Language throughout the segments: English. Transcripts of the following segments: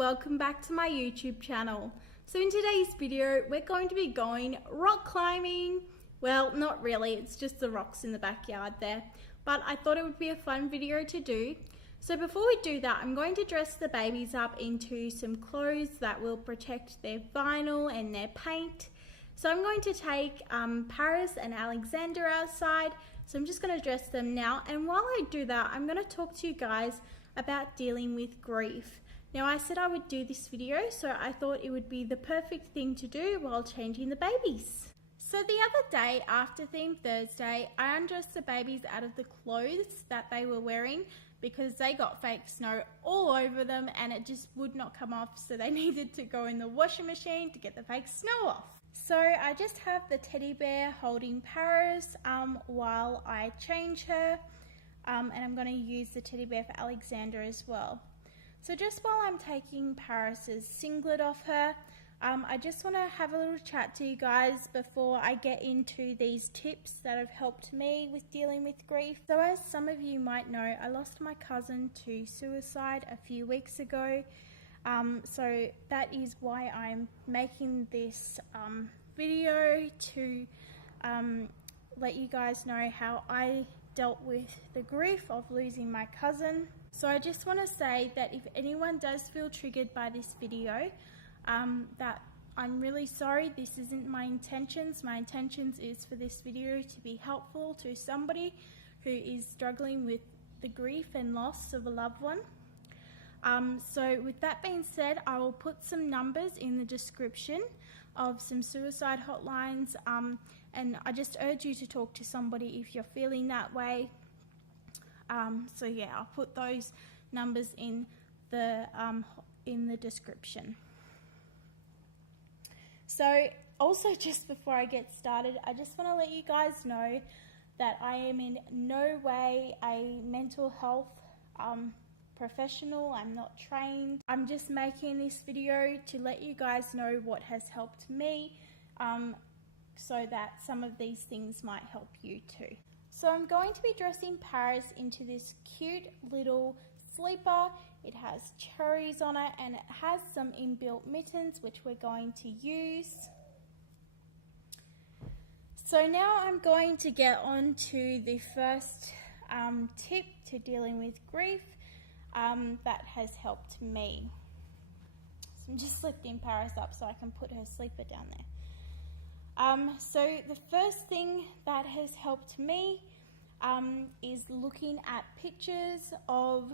welcome back to my YouTube channel. So in today's video we're going to be going rock climbing. Well, not really, it's just the rocks in the backyard there, but I thought it would be a fun video to do. So before we do that, I'm going to dress the babies up into some clothes that will protect their vinyl and their paint. So I'm going to take Paris and Alexander outside. So I'm just going to dress them now, and while I do that, I'm going to talk to you guys about dealing with grief. Now, I said I would do this video, so I thought it would be the perfect thing to do while changing the babies. So the other day, after Theme Thursday, I undressed the babies out of the clothes that they were wearing because they got fake snow all over them and it just would not come off, so they needed to go in the washing machine to get the fake snow off. So I just have the teddy bear holding Paris while I change her, and I'm going to use the teddy bear for Alexander as well. So just while I'm taking Paris's singlet off her, I just want to have a little chat to you guys before I get into these tips that have helped me with dealing with grief. So as some of you might know, I lost my cousin to suicide a few weeks ago. So that is why I'm making this video to let you guys know how I dealt with the grief of losing my cousin. So I just want to say that if anyone does feel triggered by this video, that I'm really sorry. This isn't my intentions. My intentions is for this video to be helpful to somebody who is struggling with the grief and loss of a loved one. So with that being said, I will put some numbers in the description of some suicide hotlines, and I just urge you to talk to somebody if you're feeling that way. So yeah, I'll put those numbers in the description. So also, just before I get started, I just want to let you guys know that I am in no way a mental health professional. I'm not trained. I'm just making this video to let you guys know what has helped me, so that some of these things might help you too. So I'm going to be dressing Paris into this cute little sleeper. It has cherries on it and it has some inbuilt mittens which we're going to use. So now I'm going to get on to the first tip to dealing with grief that has helped me. So I'm just lifting Paris up so I can put her sleeper down there. So the first thing that has helped me is looking at pictures of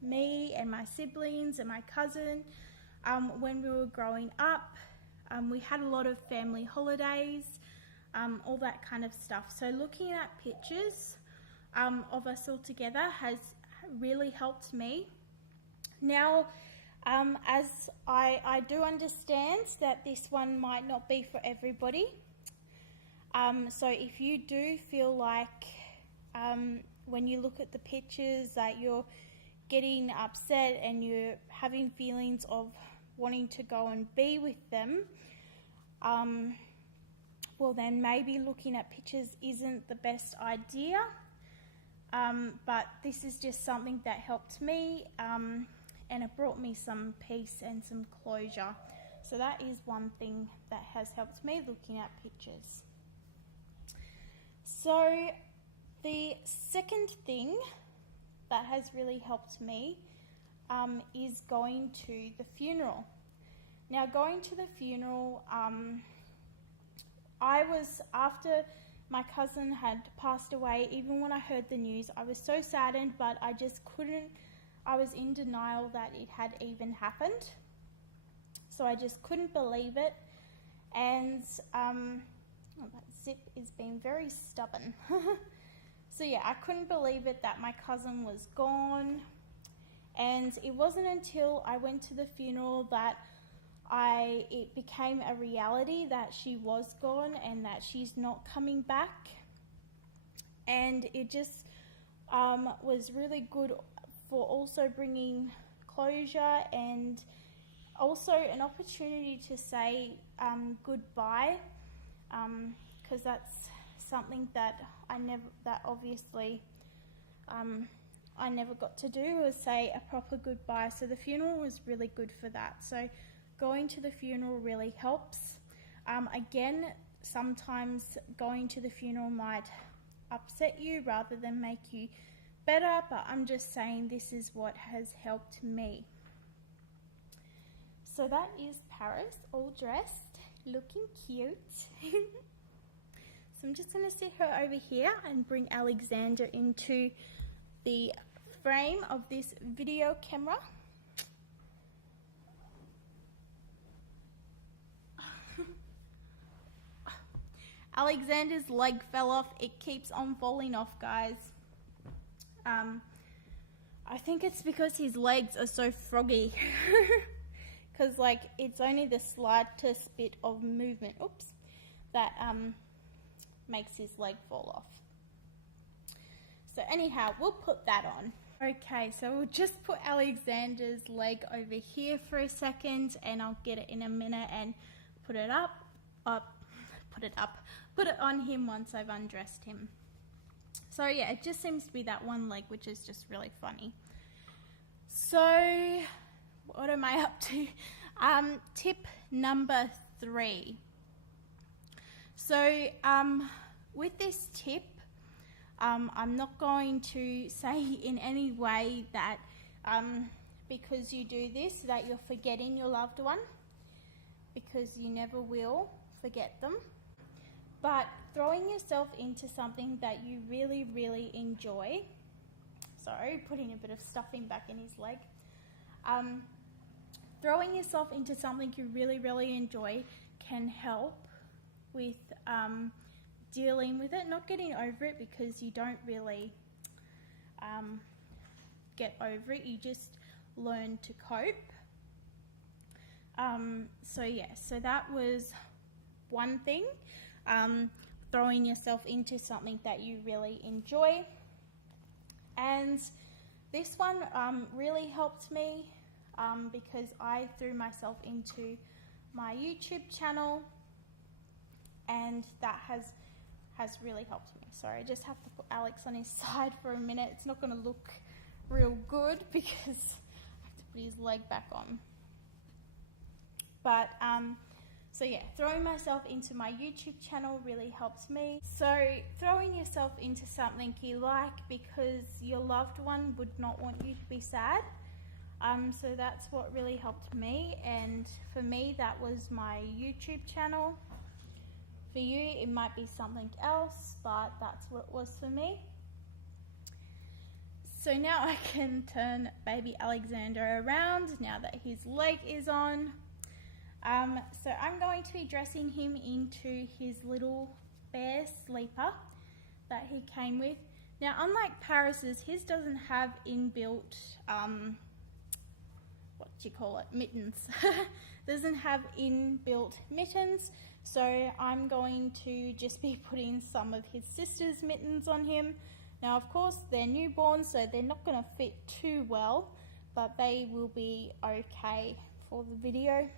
me and my siblings and my cousin when we were growing up. We had a lot of family holidays, all that kind of stuff. So looking at pictures of us all together has really helped me. Now, as I do understand that this one might not be for everybody. So if you do feel like when you look at the pictures that you're getting upset and you're having feelings of wanting to go and be with them, well then maybe looking at pictures isn't the best idea. But this is just something that helped me, and it brought me some peace and some closure. So that is one thing that has helped me, looking at pictures. So the second thing that has really helped me is going to the funeral. Now, going to the funeral, I was, after my cousin had passed away, even when I heard the news, I was so saddened, but I just couldn't, I was in denial that it had even happened. So I just couldn't believe it. And oh, that zip is being very stubborn. So yeah, I couldn't believe it that my cousin was gone. And it wasn't until I went to the funeral that it became a reality that she was gone and that she's not coming back. And it just was really good for also bringing closure and also an opportunity to say goodbye, because that's something that obviously I never got to do was say a proper goodbye. So the funeral was really good for that. So going to the funeral really helps. Again, sometimes going to the funeral might upset you rather than make you better, but I'm just saying this is what has helped me. So that is Paris, all dressed, looking cute. So I'm just going to sit her over here and bring Alexander into the frame of this video camera. Alexander's leg fell off. It keeps on falling off, guys. I think it's because his legs are so froggy. Because like it's only the slightest bit of movement, oops, that makes his leg fall off. So anyhow, we'll put that on. Okay, so we'll just put Alexander's leg over here for a second, and I'll get it in a minute and put it on him once I've undressed him. So yeah, it just seems to be that one leg, which is just really funny. So what am I up to? Tip number 3. So with this tip, I'm not going to say in any way that because you do this that you're forgetting your loved one, because you never will forget them. But throwing yourself into something that you really, really enjoy, sorry, putting a bit of stuffing back in his leg, throwing yourself into something you really, really enjoy can help with dealing with it, not getting over it, because you don't really get over it, you just learn to cope. So yeah, so that was one thing, throwing yourself into something that you really enjoy. And this one really helped me because I threw myself into my YouTube channel, and that has really helped me. Sorry, I just have to put Alex on his side for a minute. It's not going to look real good because I have to put his leg back on. But so yeah, throwing myself into my YouTube channel really helps me. So throwing yourself into something you like because your loved one would not want you to be sad. So that's what really helped me, and for me that was my YouTube channel. For you it might be something else, but that's what it was for me. So now I can turn baby Alexander around now that his leg is on. So I'm going to be dressing him into his little bear sleeper that he came with. Now, unlike Paris's, his doesn't have inbuilt, mittens. Doesn't have inbuilt mittens, so I'm going to just be putting some of his sister's mittens on him. Now, of course, they're newborn, so they're not going to fit too well, but they will be okay for the video.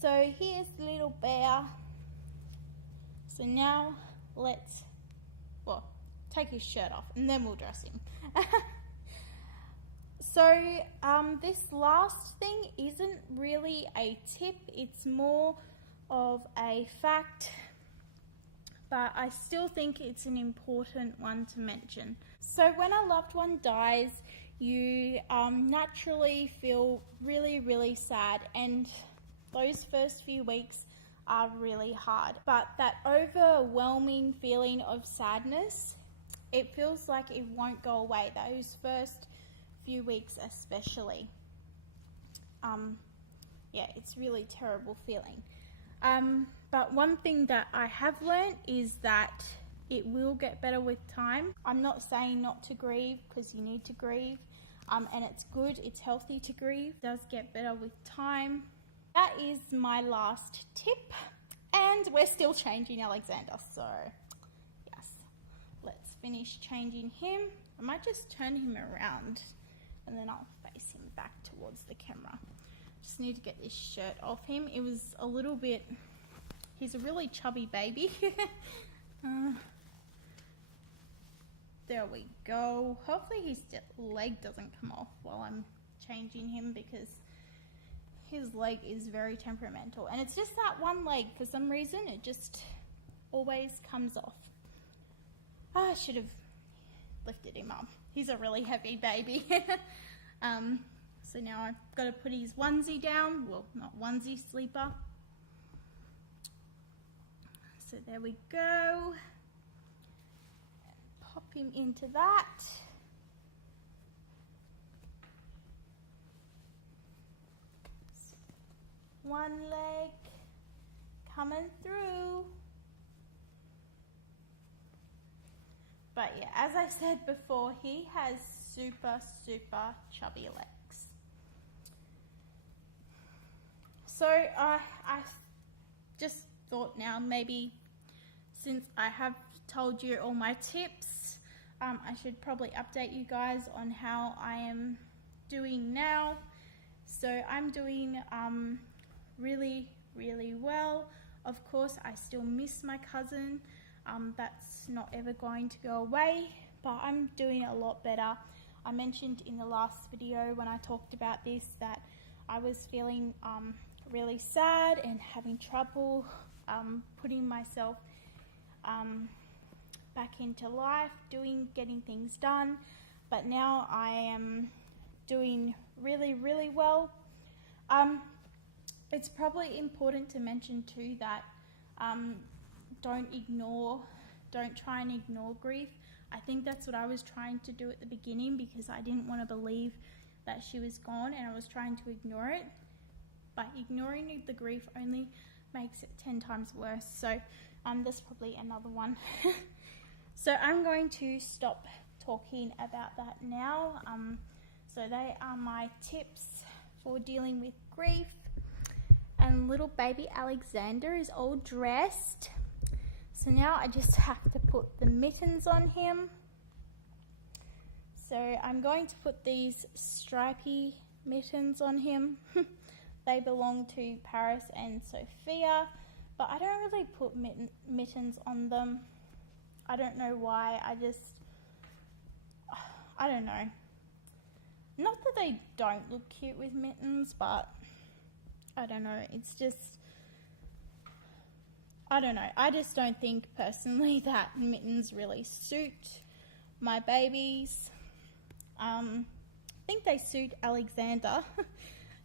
So here's the little bear. So now let's, take his shirt off and then we'll dress him. So this last thing isn't really a tip, it's more of a fact, but I still think it's an important one to mention. So when a loved one dies, you naturally feel really, really sad, and those first few weeks are really hard. But that overwhelming feeling of sadness, it feels like it won't go away, those first few weeks especially. Yeah, it's really terrible feeling. But one thing that I have learned is that it will get better with time. I'm not saying not to grieve, because you need to grieve, and it's good, it's healthy to grieve. It does get better with time. That is my last tip, and we're still changing Alexander, so yes, let's finish changing him. I might just turn him around and then I'll face him back towards the camera. Just need to get this shirt off him. It was a little bit, he's a really chubby baby. there we go. Hopefully his leg doesn't come off while I'm changing him, because his leg is very temperamental. And it's just that one leg, for some reason, it just always comes off. Oh, I should have lifted him up. He's a really heavy baby. So now I've got to put his onesie down. Well, not onesie, sleeper. So there we go. Pop him into that. One leg coming through. But yeah, as I said before, he has super chubby legs. So I just thought now, maybe since I have told you all my tips, I should probably update you guys on how I am doing now. So I'm doing really well. Of course, I still miss my cousin. That's not ever going to go away, but I'm doing a lot better. I mentioned in the last video when I talked about this that I was feeling really sad and having trouble putting myself back into life, getting things done. But now I am doing really well. It's probably important to mention too that don't try and ignore grief. I think that's what I was trying to do at the beginning, because I didn't want to believe that she was gone and I was trying to ignore it. But ignoring the grief only makes it 10 times worse. So there's probably another one. So I'm going to stop talking about that now. So they are my tips for dealing with grief. And little baby Alexander is all dressed. So now I just have to put the mittens on him. So I'm going to put these stripy mittens on him. They belong to Paris and Sophia, but I don't really put mittens on them. I don't know why. I don't know. Not that they don't look cute with mittens, but I don't know. It's just, I don't know. I just don't think personally that mittens really suit my babies. I think they suit Alexander.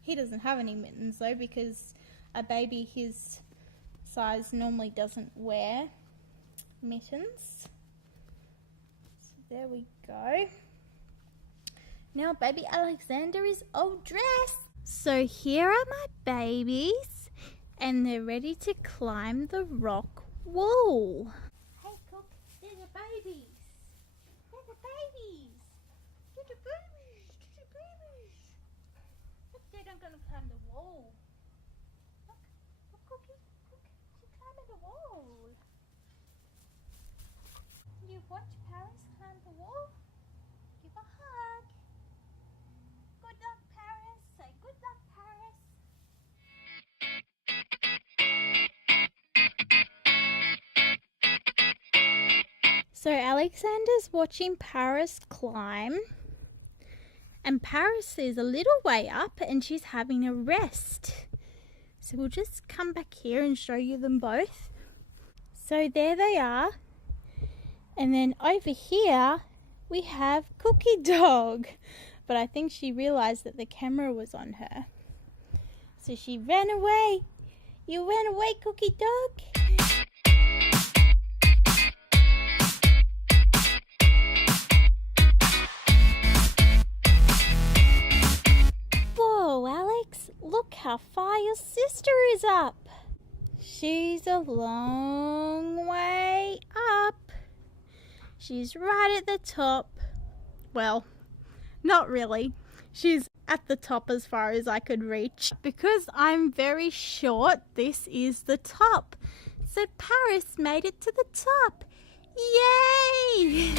He doesn't have any mittens though, because a baby his size normally doesn't wear mittens. So there we go. Now baby Alexander is all dressed. So here are my babies, and they're ready to climb the rock wall. Hey Cook, they're the babies. They're the babies. They're the babies. They're the babies. Look, they're not going to climb the wall. Look, Cookie. Look, she's climbing the wall. You watch Paris climb the wall? Give a hug. Good luck, Paris. Say good luck, Paris. So Alexander's watching Paris climb, and Paris is a little way up and she's having a rest. So we'll just come back here and show you them both. So there they are. And then over here we have Cookie Dog. But I think she realized that the camera was on her. So she ran away. You ran away, Cookie Dog. Whoa, Alex, look how far your sister is up. She's a long way up. She's right at the top. Well, not really. She's at the top as far as I could reach. Because I'm very short, this is the top. So Paris made it to the top. Yay!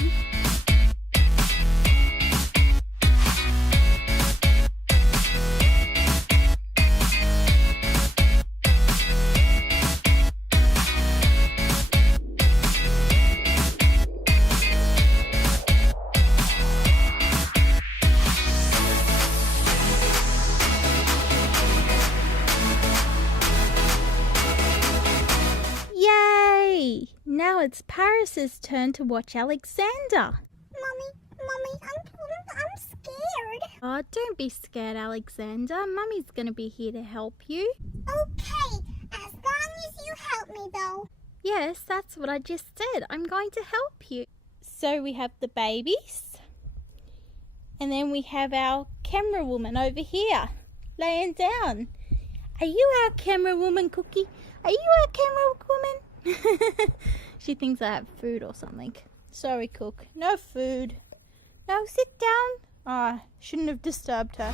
it's Paris's turn to watch Alexander. Mommy, I'm scared. Oh, don't be scared, Alexander. Mummy's gonna be here to help you. Okay, as long as you help me though. Yes, that's what I just said. I'm going to help you. So we have the babies. And then we have our camera woman over here, laying down. Are you our camera woman, Cookie? Are you our camera woman? She thinks I have food or something. Sorry, Cook. No food. No, sit down. Ah, shouldn't have disturbed her.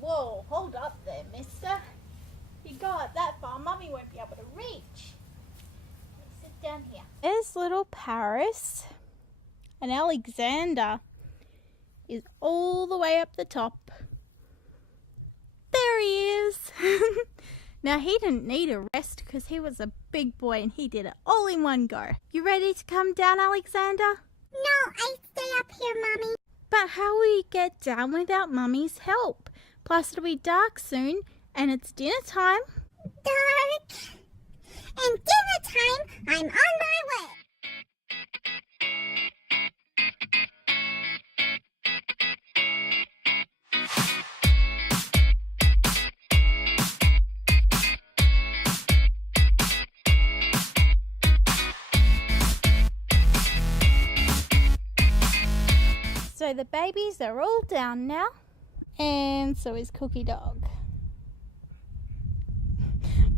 Whoa, hold up there, mister. You go up that far, Mummy won't be able to reach. Sit down here. There's little Paris, and Alexander is all the way up the top. There he is. Now he didn't need a rest because he was a big boy and he did it all in one go. You ready to come down, Alexander? No, I stay up here, Mommy. But how will you get down without Mummy's help? Plus it'll be dark soon and it's dinner time. Dark. And dinner time, I'm on my way. So the babies are all down now. And so is Cookie Dog.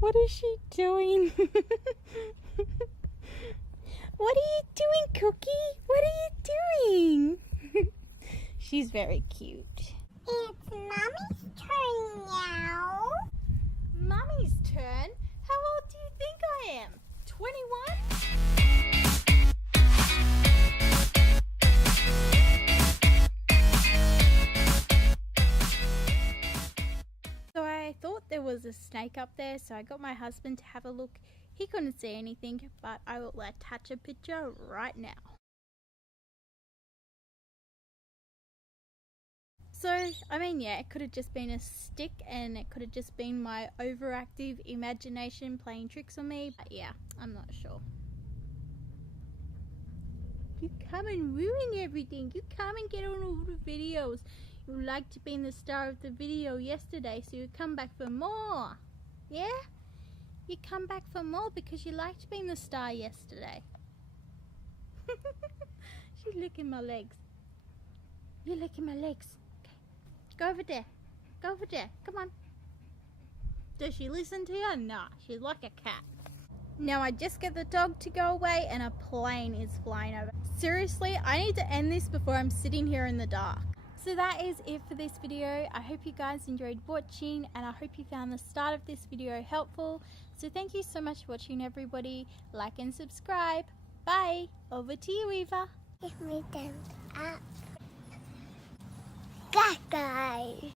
What is she doing? What are you doing, Cookie? What are you doing? She's very cute. It's Mommy's turn now. Mummy's turn? How old do you think I am? 21? I thought there was a snake up there, so I got my husband to have a look. He couldn't see anything, but I will attach a picture right now. So, I mean, yeah, it could have just been a stick and it could have just been my overactive imagination playing tricks on me, but yeah, I'm not sure. You come and ruin everything. You come and get on all the videos. You liked to be the star of the video yesterday, so you come back for more. Yeah? You come back for more because you liked being the star yesterday. She's licking my legs. You're licking my legs. Okay. Go over there. Go over there. Come on. Does she listen to you? Nah, she's like a cat. Now I just get the dog to go away and a plane is flying over. Seriously, I need to end this before I'm sitting here in the dark. So that is it for this video. I hope you guys enjoyed watching and I hope you found the start of this video helpful. So thank you so much for watching, everybody. Like and subscribe. Bye. Over to you, Eva. Give me thumbs up. That guy.